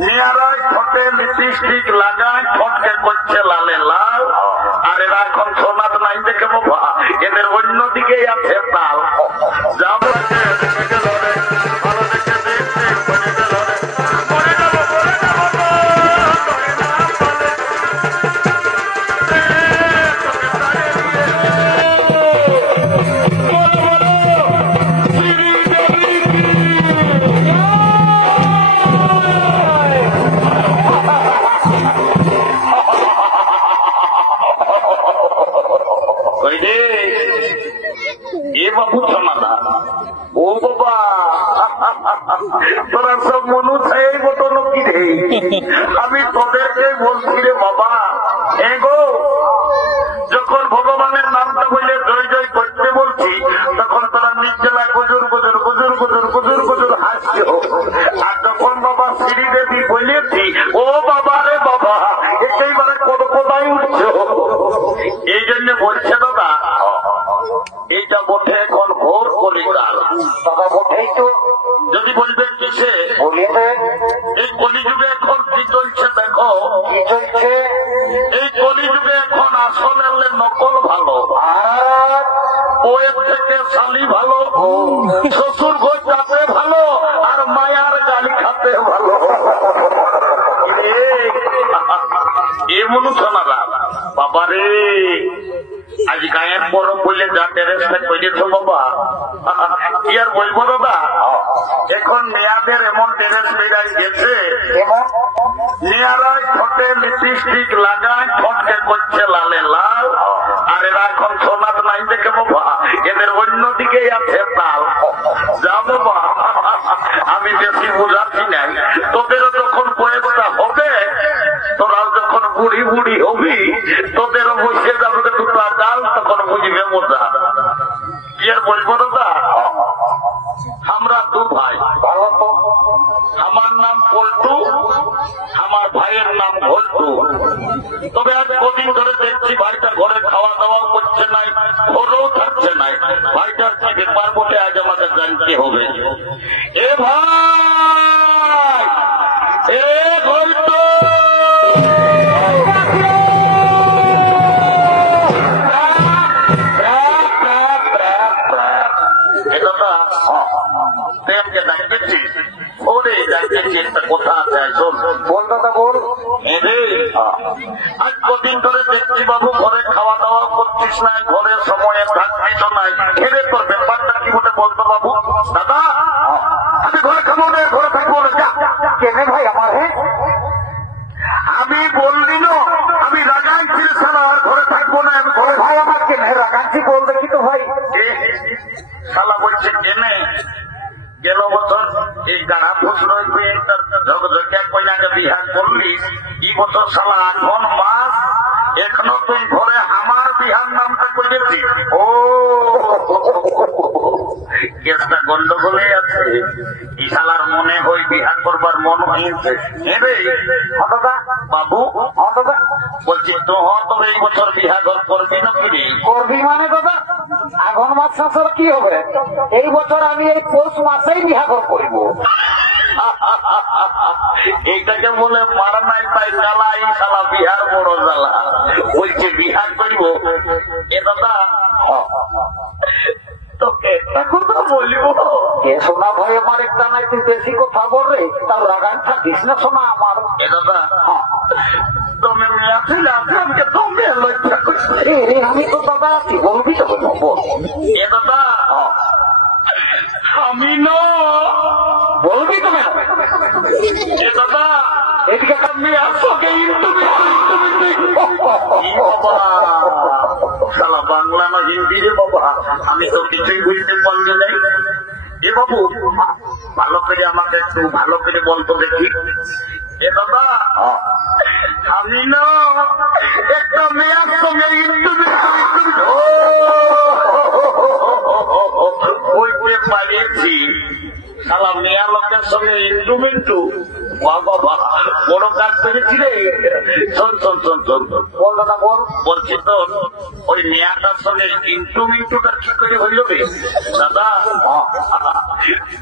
মেয়ারা ঠোঁটে লিপস্টিক লাগায়, ঠোঁটকে করছে লালে লাল। আর এরা এখন সোনাত নাই দেখে বাবা, এদের অন্যদিকেই আছে তাল। যা বলছে ভালো দেখে দেখতে বাবু ছমাদা। ও বাবা, তোরা সব মনু ছাই মতো কি রে? আমি তোদেরকে বলছি রে বাবা, এগো যখন ভগবানের নামটা বলে জয় জয় করতে বলছি, তখন তোরা নির্জলায় গুজুর গুজুর গুজুর গুজুর গুজুর গুজুর হাসছি। আর যখন বাবা শ্রীদেবী বলেছি, ও বাবা রে বাবা, একেবারে কোথায় উঠছ। এই জন্য বলছে দাদা, এইটা বটে এখন ঘোর কলিকাল। দাদা বটেই তো, যদি বলবেন কিসে বলিতে, এই কলিযুগে এখন কি চলছে দেখো। কি চলছে এই কলিযুগে এখন? আসল এলে নকল ভালো, আর বউয়ের থেকে শালি ভালো, শ্বশুর ঘর যাতে ভালো, আর মায়ার গালি খাতে ভালো। এ মনু শোনারা বাবারে, আজ গায়ের পরব বললে যা টেরেসটা করেছ বাবা, কি আর বলবো দাদা। এখন মেয়াদের এমন টেরেস বেড়াই গেছে, মেয়ারা ঠোঁটে লিপস্টিক লাগায়, ঠোঁটকে করছে লালে লাল। আর এরা এখন সোনাত নাই দেখে বাবা, এদের অন্যদিকেই আছে তাল। যা বাবা, আমি বেশি বোঝাচ্ছি নাই। তোদেরও যখন বয়সটা হবে, তোরাও যখন বুড়ি বুড়ি হবি, তোদেরও বসে যাবে দুটো ডাল, তখন বুঝবে মজা। কি আর বলবো দাদা, আমরা দু ভাই। ভালো তো, আমার নাম পল্টু, আমার ভাইয়ের নাম ভল্টু। তবে আজ কদিন ধরে দেখছি ভাইটা ঘরে খাওয়া দাওয়া করছে নাই, ঘরেও থাকছে নাই। ভাইটার কি ব্যাপার বটে আজ আমাকে জানতে হবে। এ ভাই, এ ভল্টু, কোথা আছে বল দাদা বল। আজ কদিন ধরে দেখছি বাবু ঘরে খাওয়া দাওয়া করছিস না, ঘরের সময়ে থাকবি তো নাই। খেলে তোর ব্যাপারটা কি বলে বলতো বাবু। দাদা আমি ঘরে খাবো না, ঘরে থাকবো না। কেনে ভাই আমার? আমি বললি না আমি রাগাচ্ছি সালা, ঘরে থাকবো না। আমি ঘরে ভাই আমার কেনে রাগাচ্ছি বল দেখি তো ভাই। সালা বলছে কেনে, গেল বছর এই গাড়া ফুসল কইনাকে বিহার করলি, এই বছর সালা আঘন মাস, এখনো তুই ঘরে আমার বিহার নামটা করেছি। ও কেসটা গন্ডগোলে আছে, এই শালার মনে হয় বিহার করবার মন হয়েছে। বাবু বলছি তো তবে এই বছর বিহার করবি না? কি করবি মানে দাদা, আঘন মাস শাসর কি হবে? এই বছর আমি এই পৌষ মাসেই বিহার করব। এইটাকে বলে মারা নাই তাই জ্বালা, এই শালা বিহার বড় জ্বালা। বলছে বিহার করব। এ দাদা তোকে একটা কথা বলিব, কে শোনা ভাই আমার একটা নাই, তুই বেশি কথা বল রে, তার রাগান থাকিস না শোনা আমার। এ দাদা তুমি মেয়ে ছিল, আমাকে তো মেয়ে লজ্জা করছে। আমি তো দাদা আছি, বলবি তো বল। এ দাদা আমি ন বলবি তো দাদা, এদিকে মেয়ে আসোকে শালা বাংলা না হিন্দি রে বাবা, আমি তো কিছুই বুঝতে পারলে নাই। এ বাবু ভালো করে আমাকে একটু ভালো করে বলতো দেখি। এ দাদা আমি না একটা মেয়ের সঙ্গে বলতে পারিয়েছি, শালা মেয়া লোকের সঙ্গে ইন্টু মিন্টু বাবা বড় কাজ করেছি রে। শোন শোন শোন শোন, বল দাদা বল। বলছি তো ওই মেয়াটার সঙ্গে ইন্টু মিন্টুটা কি করে হইল রে দাদা?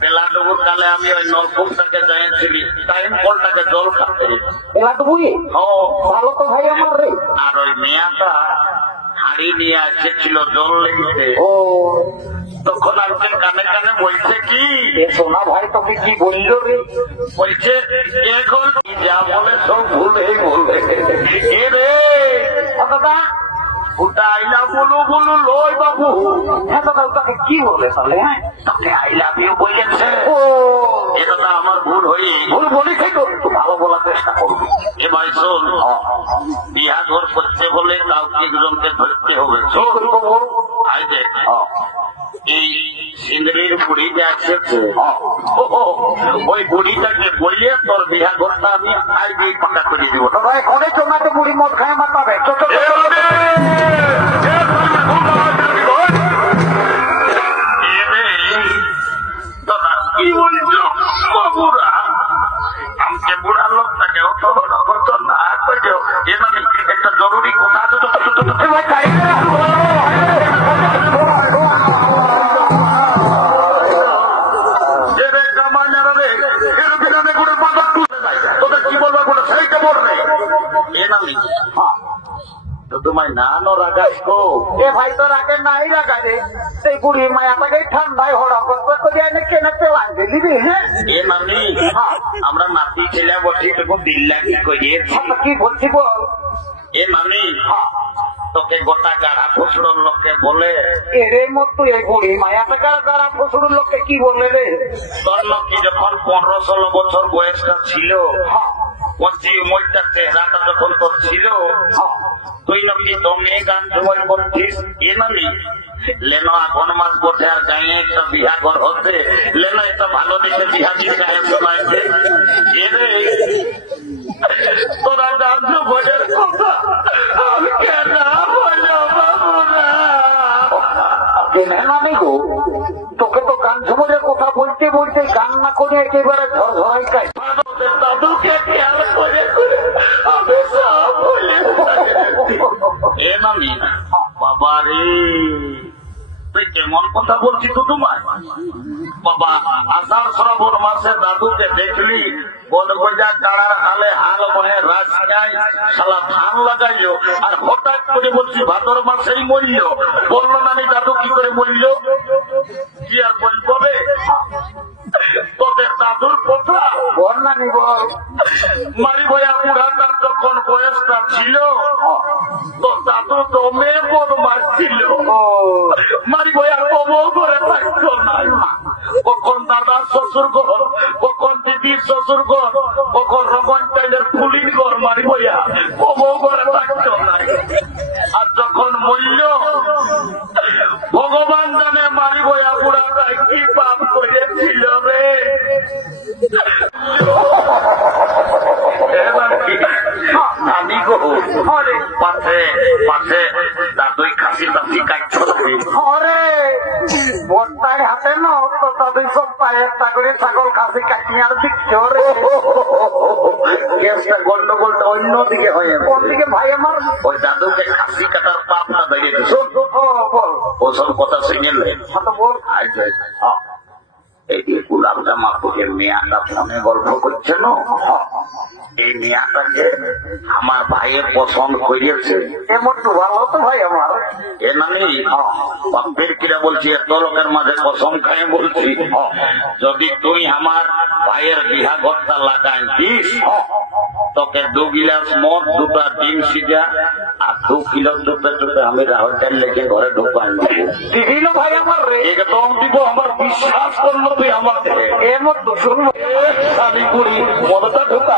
বেলা ডুবুর কালে আমি ওই নলকূপটাকে যাইছিলি, টাইম কলটাকে জল খাতে বেলা ডুবুই। ভালো তো ভাই আমার রে। আর ওই মেয়াটা হাড়ি নিয়ে এসেছিল জল লেগেছে। ও তখন আজকে কানে কানে বলছে কি, সোনা ভাই তোকে কি বলল রে? বলছে এখন যা বলে সব ভুলেই বলে। এ রে দাদা ওটা আইলা বলু বলু লই বাবু। হ্যাঁ দাদা ওটাকে কি বলে তাহলে? হ্যাঁ তোকে আই লাভ ইউ বলেছে। ও এটা তো আমার ভুল হয়ে ভুল বলেছে তো, একটু ভালো বলার চেষ্টা করবি। এ ভাই শোন, বিয়া ঘর করতে হলে কাউকে একজনকে ধরতে হবে। শোন আই দেখ এই সিন্দ্রির বুড়িটা আসছে, ওই বুড়িটাকে বলিয়ে তোর বিয়া ঘরটা আমি আই দিয়ে পাকা করে দিব। এখনই তোমাকে বুড়ি মদ খায় মাতাবে। কি বলছো বাবুরা? আমাকে বুড়ার লোকটাকে অত না করছো। একটা জরুরি কথা আছে তো। তোমায় নানো রাগাস গো। এ ভাই তো রাগে নাই রাগারে, সেই বুড়ি মায়াটাকে ঠান্ডায় হড়া করবে করে এনে কেনে পেলান দিলি। হ্যাঁ এ নানি আমরা নাতি ছেলে বসি তখন দিল্লা কি করিয়েছি। কি বলছি বল? এ নানি তোকে গোটা গাড়া ফসুরের লোককে বলে এরে মতো এই বুড়ি মায়াটাকে গাড়া ফসুরের লোককে কি বলে রে? তোর লোককে যখন 15-16 বছর বয়সটা ছিল, চেহারাটা যখন তোর ছিল, তুই নাকি দমে গান জোয়ার করছিস। এ নামি লেনো আগুন মাস বোধে আর গায়ে একটা বিহা ঘর হতে লেনো একটা ভালো দেখে বিহাজির গায়ে শোনাইছে। এরে তোরা গান্ধ ভোজের কথা আমি কেন বলো বাবুরা? নামি গো তোকে তো গান ঝুমুরের কথা বলতে বলতে গান না করে একেবারে ঝড়ঝড়াই খাই। দাদুকে খেয়াল করে আমি সব বলে এ নামি বাবা রে তুই কেমন কথা বলছি তো তোমার বাবা? আষাঢ় শ্রাবণ মাসে দাদুকে দেখলি বদগজা কাড়ার হালে হাল বহে রাজ গায় শালা ধান লাগাইল, আর হঠাৎ করে বলছি ভাদর মাসেই মরিল। বললো না আমি দাদু কি করে মরিল? কি আর বলবো রে তোদের দাদুর কথা? বল না নি বল। মারি ভাইয়া বুড়াটার যখন বয়সটা ছিল তোর দাদু দমে বদমাস ছিল। মারি ভাইয়া কবও করে থাকতো না। কখন দাদার শ্বশুর ঘর, কখন দিদির শ্বশুর ঘর, কখন রগন টাইলের ফুলির ঘর মারি ভাইয়া কবও করে থাকতো না। আর যখন মূল্য ভগবান জানে মারি ভাইয়া বুড়াটা কি পাপ করেছিল রে। আমি গো পাশে পাশে দাদুই খাসি টাসি কাটছ বর্তার হাতে না তো দাদুই সব পায়ে একটা করে ছাগল খাসি কাটি আর দিচ্ছে রে। গ্যাসটা গন্ডগোলটা অন্যদিকে হয়ে কোন দিকে ভাই আমার? ওই দাদুকে খাসি কাটার পাপটা বেরিয়েছে। শোন ওসব কথা শুনলে বল। এই যে গুলাবটা মাপুকে মেয়াটা ফোনে গল্প করছে না, এই মেয়াটাকে আমার ভাইয়ের পছন্দ করিয়েছে। এমন তো ভালো তো ভাই আমার এ নানি বাপের কিরা বলছি এত লোকের মাঝে কসম খায় বলছি, যদি তুই আমার ভাইয়ের বিহা ঘরটা লাগাইছিস তোকে 2 গিলাস মদ, 2টা ডিম সিজা আর 2 কিলো চুপে চুপে আমি রাহুলটার লেগে ঘরে ঢুকাই দিল ভাই আমার রে। একদম দিব আমার বিশ্বাস করলো তুই আমাকে। এর মতো শুনবো আমি করি মদটা ঢুকা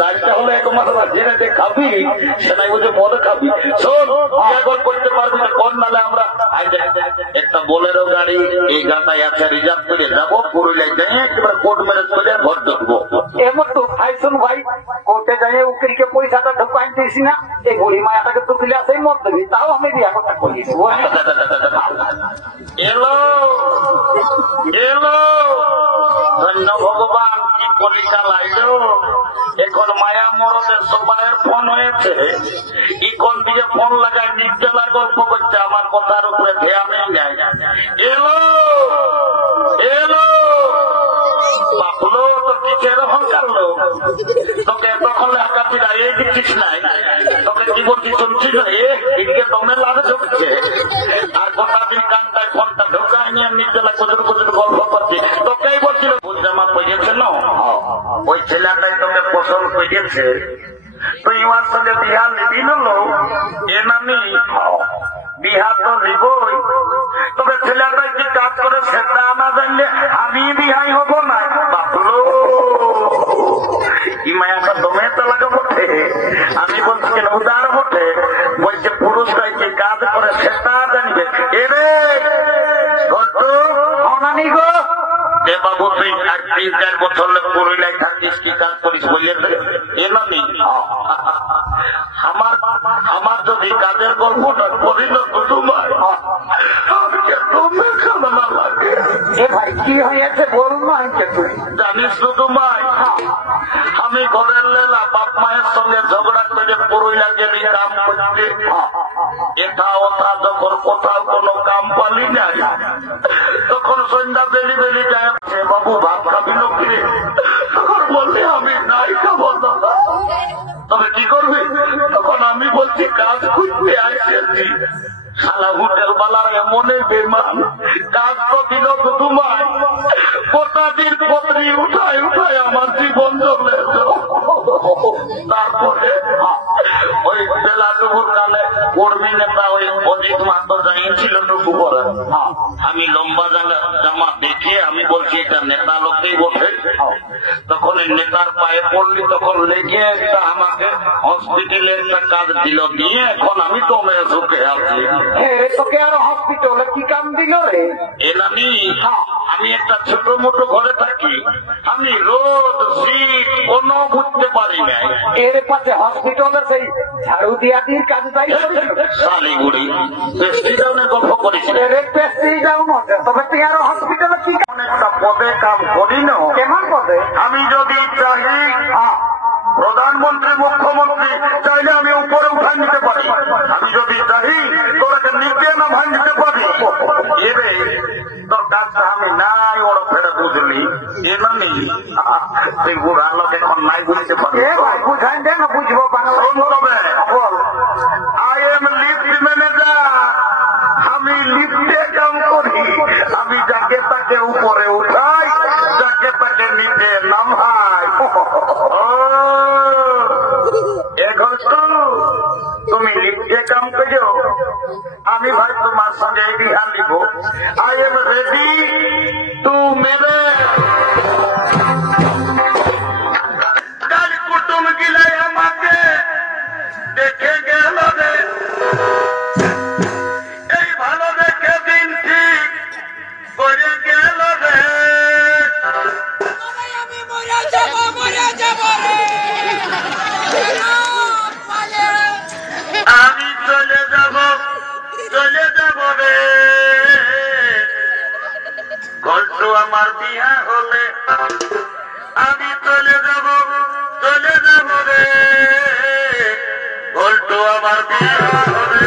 দায়িত্ব হলে একমাত্র জেনে খাবি সেটাই বুঝে মদ খাবি। শোন এখন করতে পারবি না কোন নালে আমরা একটা বোলেরো গাড়ি এই গাটাই আছে রিজার্ভ করে যাবো পুরুলিয়ায় যাই একেবারে কোর্ট ম্যারেজ করে ঘর ঢুকবো। এমন তো ভাই শোন ভাই কোর্টে যাই উকিলকে পয়সাটা ঢুকাই দিয়েছি না, এই বুড়ি মায়াটাকে তো তুলে আসেই মত দেবি, তাও আমি বিয়া কথা করি। এলো এলো ধন্য ভগবান কি পরীক্ষা লাগলো। মরদের সবাইয়ের ফোন হয়েছে, ইকন দিয়ে ফোন লাগায় নির্জলা গল্প করছে, আমার কথার উপরে ধ্যানই নেয়। এলো এলো বাপলো, তো কিসের অহংকার লোক, তোকে তখন একাপিরা এই দিচ্ছিস নাই, তোকে কি বলছি শুনছিস না, এদিকে দমে লাভে ঢুকছে, আর গোটা দিন কানটায় ফোনটা ঢুকায় নিয়ে নির্জলা কুচুর কুচুর গল্প করছি, তোকেই বলছিল বুঝজামা পেয়েছে না, ওই ছেলেটাই তোকে ফসল পেয়েছে, তুই আমার সঙ্গে বিহা নিবি নলো, এ নামি বিহা তো নিবই, তবে ছেলেটাই কি কাজ করে সেটা না জানলে আমি বিহাই হব না। বাপলো কি মায়াটা দমে তো লাগে বটে, আমি বলছি কেন উদার বটে, বলছে পুরুষটাই কি কাজ করে সেটা জানবে। এরে ঘটু অনানি গো এ বাবু, তুই 3-4 বছর পুরুলিয়ায় থাকিস, কি কাজ করিস বলে এ নামি আমার যদি কাজের গল্পটা করি না তোমার খাওয়া লাগে। এ ভাই কি হয়েছে বল না, তুই জানিস তো তোমায়, আমি ঘরের লেলা বাপ মায়ের সঙ্গে ঝগড়া করে পুরুলিয়া গেলি কাম করতে, এটা ওটা যখন কোথাও কোনো কাম পালি নাই, তখন সন্ধ্যা বেলি বেলি যায়, বাবু ভাত খাবি লোকে, বললে আমি নাই খাবো দাদা, তবে কি করবি, তখন আমি বলছি কাজ খুঁজতে আসছি, শালা হোটেল বালার এমনই বেমান, কাজ তো দিল তো তোমায়, গোটা দিন পত্রী উঠায় উঠায় আমার জীবন চলে। তারপরে ওই বেলাটুকুর কালে কর্মী নেতা ওই অজিত মাত্র জানিয়েছিল টুকু করে, আমি লম্বা জামা দেখে আমি বলছি এটা নেতা লোককেই বসে, তখন এই নেতার পায়ে পড়লি, তখন লেগে একটা আমাকে হসপিটালে একটা কাজ দিল, দিয়ে এখন আমি তো মেয়ে সুখে আছি। তোকে আরো হসপিটালে কি কাম দিল রে? আমি একটা ছোট মোটো ঘরে থাকি, আমি রোদ শীত কোনো বুঝতে পারি না, এর পাশে হসপিটালে সেই ঝাড়ু দিয়া দিয়ে কাজ যাই শালিগুড়ি পেস্ট্রি ডাউনের গল্প করেছি, পেস্ট্রি ডাউন হচ্ছে, তবে তুই আরো হসপিটালে কি অনেকটা পদে কাম করি না। কেমন পদে? আমি যদি চাই প্রধানমন্ত্রী মুখ্যমন্ত্রী চাইলে আমি উপরে উঠাই নিতে পারি, আমি যদি চাই তোরাকে নিচে না ভাই নিতে পারি, এরে তোর কাজটা আমি নাই ওরা ফেরে বুঝলি, এ নানি তুই বুড়া লোক এখন নাই বুঝতে পারি, বুঝাই দে না বুঝবো বাংলা। তবে বল, আই এম লিফট ম্যানেজার, আমি লিফটে কাম করি, আমি যাকে তাকে উপরে উঠাই, যাকে তাকে নিচে নামাই। এখন তুমি লিখতে কাম করো, আমি ভাই তোমার সঙ্গে বিহা লিব, আই এম রেডি টু মেরে। কাল কুটুম গিলাই আমাকে দেখে গেল রে, এই ভালো দেখে দিন ঠিক করে গেল রে, আমি মরে যাব রে, আমি চলে যাব রে, ঘন্ট আমার বিয়া হলে আমি চলে যাব রে, ঘন্ট আমার বিয়া হলে।